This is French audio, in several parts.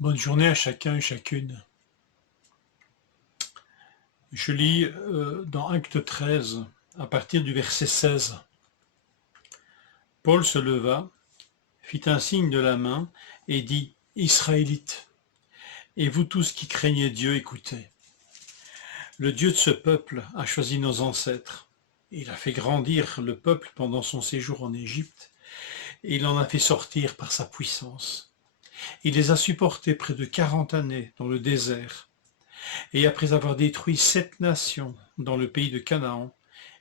Bonne journée à chacun et chacune. Je lis dans Acte 13, à partir du verset 16. Paul se leva, fit un signe de la main et dit « Israélites, et vous tous qui craignez Dieu, écoutez. Le Dieu de ce peuple a choisi nos ancêtres. Il a fait grandir le peuple pendant son séjour en Égypte et il en a fait sortir par sa puissance. Il les a supportés près de 40 années dans le désert. Et après avoir détruit 7 nations dans le pays de Canaan,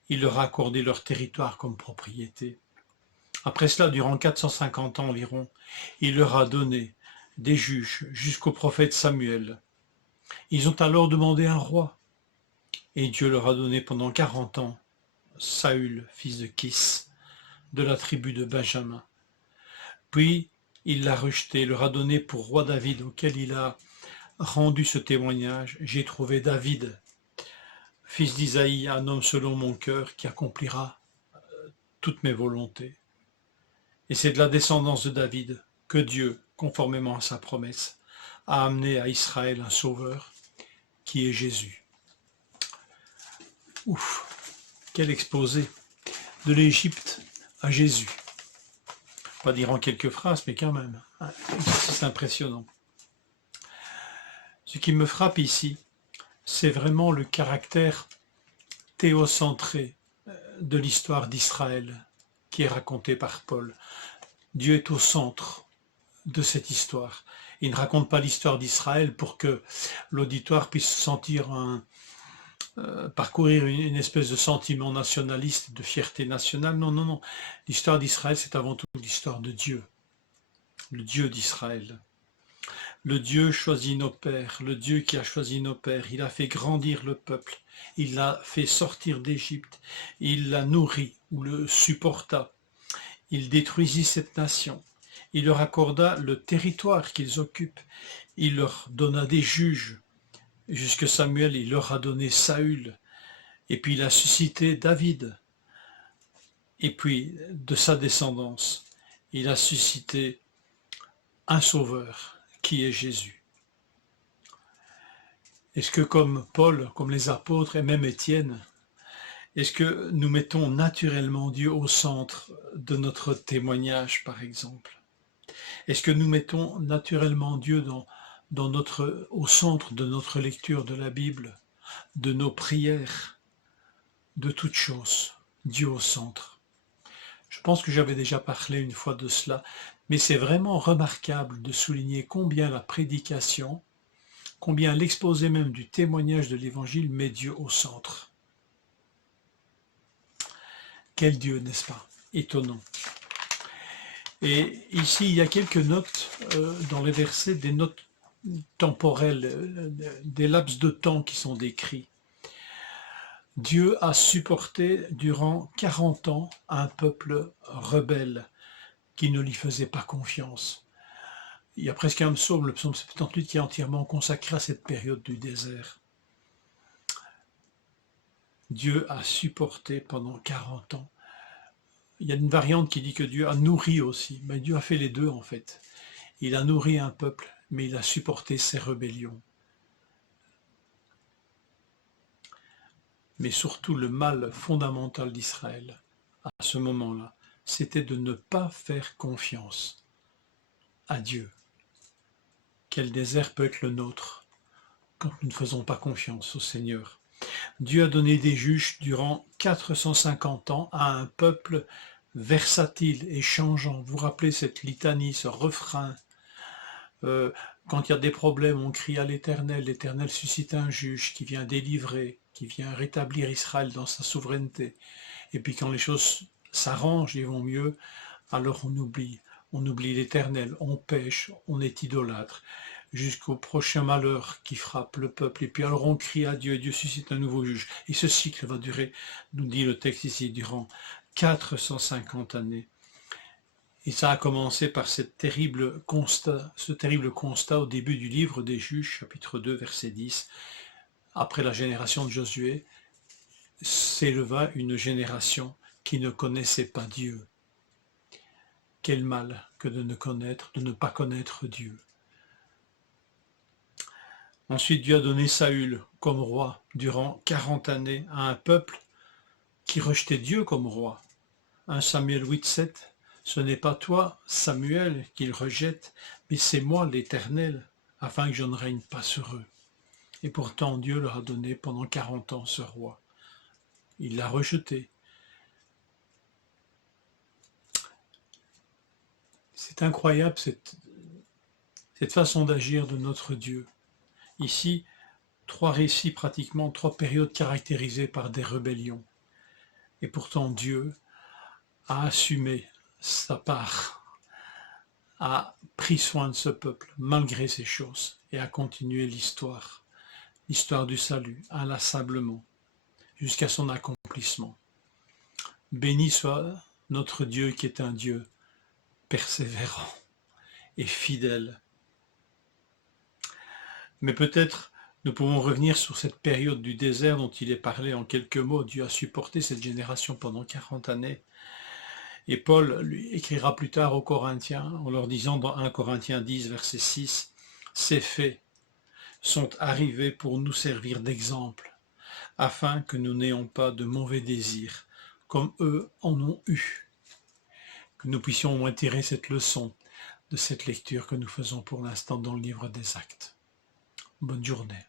il leur a accordé leur territoire comme propriété. Après cela, durant 450 ans environ, il leur a donné des juges jusqu'au prophète Samuel. Ils ont alors demandé un roi, et Dieu leur a donné pendant 40 ans Saül, fils de Kis, de la tribu de Benjamin. Puis il l'a rejeté, leur a donné pour roi David, auquel il a rendu ce témoignage. J'ai trouvé David, fils d'Isaïe, un homme selon mon cœur, qui accomplira toutes mes volontés. Et c'est de la descendance de David que Dieu, conformément à sa promesse, a amené à Israël un sauveur, qui est Jésus. Ouf, quel exposé, de l'Égypte à Jésus. Pas dire en quelques phrases, mais quand même, c'est impressionnant. Ce qui me frappe ici, c'est vraiment le caractère théocentré de l'histoire d'Israël qui est racontée par Paul. Dieu est au centre de cette histoire. Il ne raconte pas l'histoire d'Israël pour que l'auditoire puisse sentir parcourir une espèce de sentiment nationaliste, de fierté nationale. Non, non, non. L'histoire d'Israël, c'est avant tout l'histoire de Dieu, le Dieu d'Israël. Le Dieu choisit nos pères, le Dieu qui a choisi nos pères, il a fait grandir le peuple, il l'a fait sortir d'Égypte, il l'a nourri ou le supporta, il détruisit cette nation, il leur accorda le territoire qu'ils occupent, il leur donna des juges, jusque Samuel, il leur a donné Saül, et puis il a suscité David, et puis de sa descendance, il a suscité un sauveur, qui est Jésus. Est-ce que comme Paul, comme les apôtres et même Étienne, est-ce que nous mettons naturellement Dieu au centre de notre témoignage, par exemple? Est-ce que nous mettons naturellement Dieu au centre de notre lecture de la Bible, de nos prières, de toutes choses, Dieu au centre? Je pense que j'avais déjà parlé une fois de cela, mais c'est vraiment remarquable de souligner combien la prédication, combien l'exposé même du témoignage de l'Évangile met Dieu au centre. Quel Dieu, n'est-ce pas? Étonnant. Et ici, il y a quelques notes dans les versets, des notes temporelles, des laps de temps qui sont décrits. Dieu a supporté durant 40 ans un peuple rebelle qui ne lui faisait pas confiance. Il y a presque un psaume, le psaume 78, qui est entièrement consacré à cette période du désert. Dieu a supporté pendant 40 ans. Il y a une variante qui dit que Dieu a nourri aussi, mais Dieu a fait les deux en fait. Il a nourri un peuple, mais il a supporté ses rébellions. Mais surtout le mal fondamental d'Israël, à ce moment-là, c'était de ne pas faire confiance à Dieu. Quel désert peut être le nôtre quand nous ne faisons pas confiance au Seigneur? Dieu a donné des juges durant 450 ans à un peuple versatile et changeant. Vous vous rappelez cette litanie, ce refrain. Quand il y a des problèmes, on crie à l'Éternel. L'Éternel suscite un juge qui vient délivrer, qui vient rétablir Israël dans sa souveraineté. Et puis quand les choses s'arrangent et vont mieux, alors on oublie l'Éternel, on pêche, on est idolâtre, jusqu'au prochain malheur qui frappe le peuple. Et puis alors on crie à Dieu, et Dieu suscite un nouveau juge. Et ce cycle va durer, nous dit le texte ici, durant 450 années. Et ça a commencé par ce terrible constat au début du livre des Juges, chapitre 2, verset 10. Après la génération de Josué, s'éleva une génération qui ne connaissait pas Dieu. Quel mal que de ne pas connaître Dieu. Ensuite, Dieu a donné Saül comme roi durant 40 années à un peuple qui rejetait Dieu comme roi. 1 Samuel 8,7. Ce n'est pas toi, Samuel, qu'il rejette, mais c'est moi, l'Éternel, afin que je ne règne pas sur eux. Et pourtant, Dieu leur a donné pendant 40 ans ce roi. Il l'a rejeté. C'est incroyable cette façon d'agir de notre Dieu. Ici, 3 récits pratiquement, 3 périodes caractérisées par des rébellions. Et pourtant Dieu a assumé sa part, a pris soin de ce peuple malgré ces choses et a continué l'histoire du salut, inlassablement, jusqu'à son accomplissement. Béni soit notre Dieu qui est un Dieu persévérant et fidèle. Mais peut-être nous pouvons revenir sur cette période du désert dont il est parlé en quelques mots. Dieu a supporté cette génération pendant 40 années. Et Paul lui écrira plus tard aux Corinthiens en leur disant dans 1 Corinthiens 10, verset 6, « Ces faits sont arrivés pour nous servir d'exemple, afin que nous n'ayons pas de mauvais désirs, comme eux en ont eu. » Que nous puissions au moins tirer cette leçon de cette lecture que nous faisons pour l'instant dans le livre des Actes. Bonne journée.